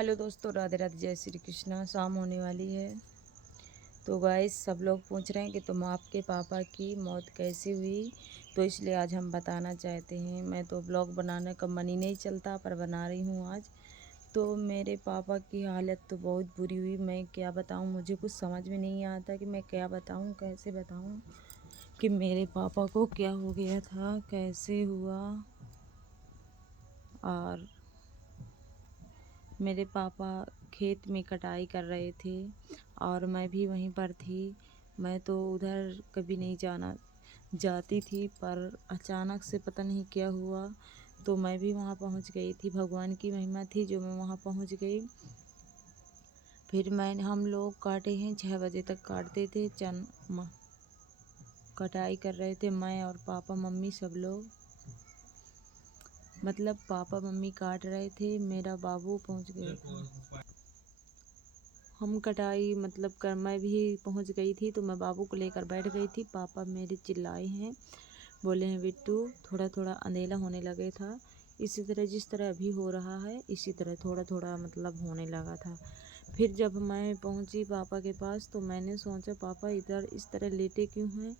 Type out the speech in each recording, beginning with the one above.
Hello दोस्तों, राधे राधे, जय श्री कृष्णा। शाम होने वाली है। तो गाइस, सब लोग पूछ रहे हैं कि तुम आपके पापा की मौत कैसे हुई। तो इसलिए आज हम बताना चाहते हैं। मैं तो ब्लॉग बनाने का मन ही नहीं चलता, पर बना रही हूँ आज। तो मेरे पापा की हालत तो बहुत बुरी हुई। मैं क्या बताऊँ, मुझे कुछ समझ में नहीं आता कि मैं क्या बताऊँ, कैसे बताऊँ कि मेरे पापा को क्या हो गया था, कैसे हुआ। और मेरे पापा खेत में कटाई कर रहे थे और मैं भी वहीं पर थी। मैं तो उधर कभी नहीं जाती थी, पर अचानक से पता नहीं क्या हुआ तो मैं भी वहाँ पहुँच गई थी। भगवान की महिमा थी जो मैं वहाँ पहुँच गई। फिर हम लोग काटे हैं, 6 बजे तक काटते थे। कटाई कर रहे थे मैं और पापा मम्मी सब लोग। मतलब पापा मम्मी काट रहे थे, मेरा बाबू पहुँच गया था। हम कटाई मतलब कर मैं भी पहुंच गई थी, तो मैं बाबू को लेकर बैठ गई थी। पापा मेरे चिल्लाए हैं, बोले हैं बिट्टू थोड़ा थोड़ा अंधेला होने लगे था। इसी तरह जिस तरह अभी हो रहा है इसी तरह थोड़ा थोड़ा मतलब होने लगा था। फिर जब मैं पहुंची पापा के पास तो मैंने सोचा पापा इधर इस तरह लेटे क्यों हैं।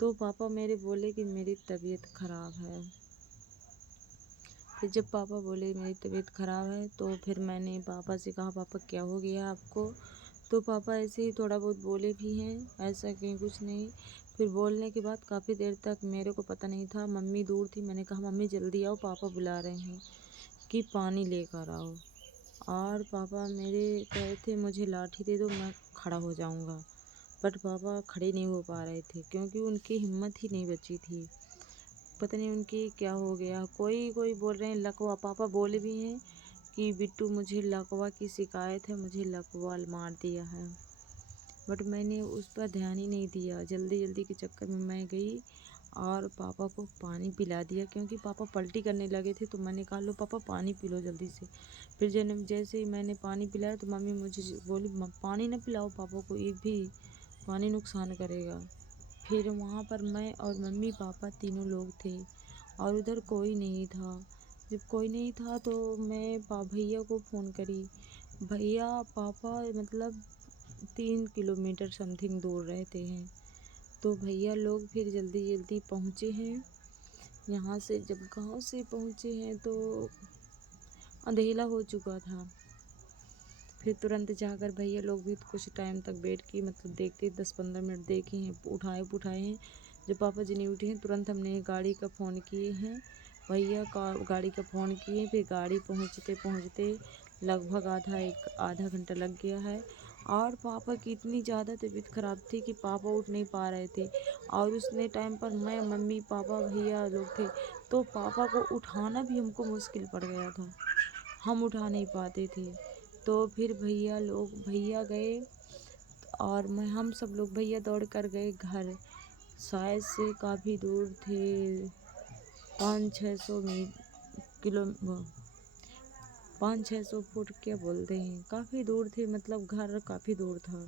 तो पापा मेरे बोले कि मेरी तबीयत ख़राब है। फिर जब पापा बोले मेरी तबीयत ख़राब है तो फिर मैंने पापा से कहा पापा क्या हो गया आपको। तो पापा ऐसे ही थोड़ा बहुत बोले भी हैं, ऐसा कहीं कुछ नहीं। फिर बोलने के बाद काफ़ी देर तक मेरे को पता नहीं था। मम्मी दूर थी, मैंने कहा मम्मी जल्दी आओ, पापा बुला रहे हैं कि पानी लेकर आओ। और पापा मेरे कहे थे मुझे लाठी दे दो, मैं खड़ा हो जाऊंगा। बट पापा खड़े नहीं हो पा रहे थे क्योंकि उनकी हिम्मत ही नहीं बची थी। पता नहीं उनकी क्या हो गया। कोई कोई बोल रहे हैं लकवा। पापा बोले भी हैं कि बिट्टू मुझे लकवा की शिकायत है, मुझे लकवा मार दिया है। बट मैंने उस पर ध्यान ही नहीं दिया। जल्दी जल्दी के चक्कर में मैं गई और पापा को पानी पिला दिया, क्योंकि पापा पलटी करने लगे थे। तो मैंने कहा लो पापा पानी पी लो जल्दी से। फिर जैसे ही मैंने पानी पिलाया तो मम्मी मुझे बोली पानी ना पिलाओ पापा को, एक भी पानी नुकसान करेगा। फिर वहाँ पर मैं और मम्मी पापा तीनों लोग थे और उधर कोई नहीं था। जब कोई नहीं था तो मैं भैया को फ़ोन करी। भैया पापा मतलब 3 किलोमीटर समथिंग दूर रहते हैं। तो भैया लोग फिर जल्दी जल्दी पहुँचे हैं। यहाँ से जब गांव से पहुँचे हैं तो अंधेला हो चुका था। फिर तुरंत जाकर भैया लोग भी कुछ टाइम तक वेट किए, मतलब देखते 10-15 मिनट देखे हैं, उठाए हैं। जब पापा जी नहीं उठे हैं तुरंत हमने गाड़ी का फ़ोन किए हैं, भैया का गाड़ी का फ़ोन किए। फिर गाड़ी पहुंचते पहुंचते लगभग आधा घंटा लग गया है। और पापा की इतनी ज़्यादा तबीयत ख़राब थी कि पापा उठ नहीं पा रहे थे। और उसने टाइम पर मैं मम्मी पापा भैया लोग थे, तो पापा को उठाना भी हमको मुश्किल पड़ गया था, हम उठा नहीं पाते थे। तो फिर भैया गए और हम सब लोग भैया दौड़ कर गए घर। शायद से काफ़ी दूर थे, 500-600 किलो 500-600 फुट क्या बोलते हैं, काफ़ी दूर थे। मतलब घर काफ़ी दूर था,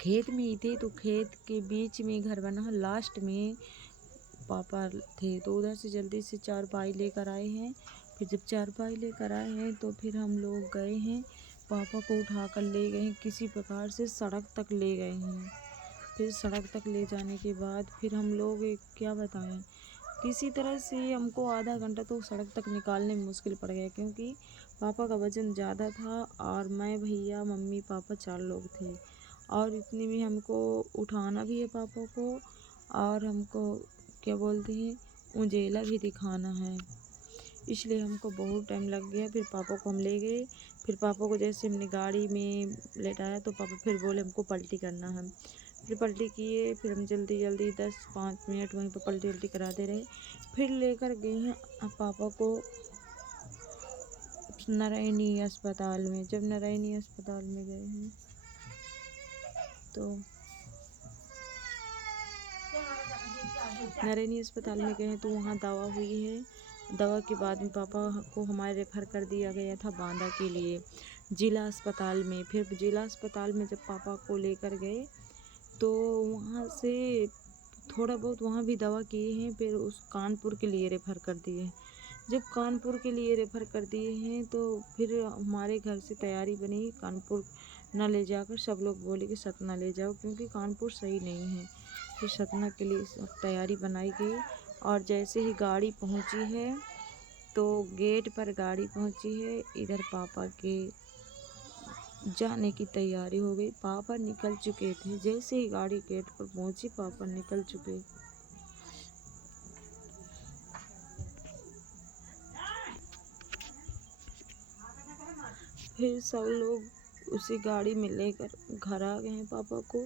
खेत में ही थे। तो खेत के बीच में घर बना, लास्ट में पापा थे। तो उधर से जल्दी से चारपाई लेकर आए हैं। फिर जब चारपाई लेकर आए हैं तो फिर हम लोग गए हैं, पापा को उठा कर ले गए हैं, किसी प्रकार से सड़क तक ले गए हैं। फिर सड़क तक ले जाने के बाद फिर हम लोग क्या बताएं, किसी तरह से हमको आधा घंटा तो सड़क तक निकालने में मुश्किल पड़ गया, क्योंकि पापा का वज़न ज़्यादा था और मैं भैया मम्मी पापा 4 लोग थे। और इतने में हमको उठाना भी है पापा को, और हमको क्या बोलते हैं उजेला भी दिखाना है। इसलिए हमको बहुत टाइम लग गया। फिर पापा को हम ले गए। फिर पापा को जैसे हमने गाड़ी में लेटाया तो पापा फिर बोले हमको पलटी करना है। फिर पलटी किए। फिर हम जल्दी जल्दी 10-5 मिनट वहीं पर पलटी उल्टी कराते रहे। फिर लेकर गए हैं पापा को नारायणी अस्पताल में। जब नारायणी अस्पताल में गए हैं तो नारायणी अस्पताल में गए हैं तो वहाँ दवा हुई है। दवा के बाद में पापा को हमारे रेफ़र कर दिया गया था बांदा के लिए, ज़िला अस्पताल में। फिर ज़िला अस्पताल में जब पापा को लेकर गए तो वहाँ से थोड़ा बहुत वहाँ भी दवा किए हैं, फिर उस कानपुर के लिए रेफ़र कर दिए। जब कानपुर के लिए रेफ़र कर दिए हैं तो फिर हमारे घर से तैयारी बनी कानपुर ना ले जाकर। सब लोग बोले कि सतना ले जाओ क्योंकि कानपुर सही नहीं है। फिर सतना के लिए सब तैयारी बनाई गई और जैसे ही गाड़ी पहुंची है तो गेट पर गाड़ी पहुंची है, इधर पापा के जाने की तैयारी हो गई। पापा निकल चुके थे, जैसे ही गाड़ी गेट पर पहुंची पापा निकल चुके। फिर सब लोग उसी गाड़ी में लेकर घर आ गए हैं पापा को।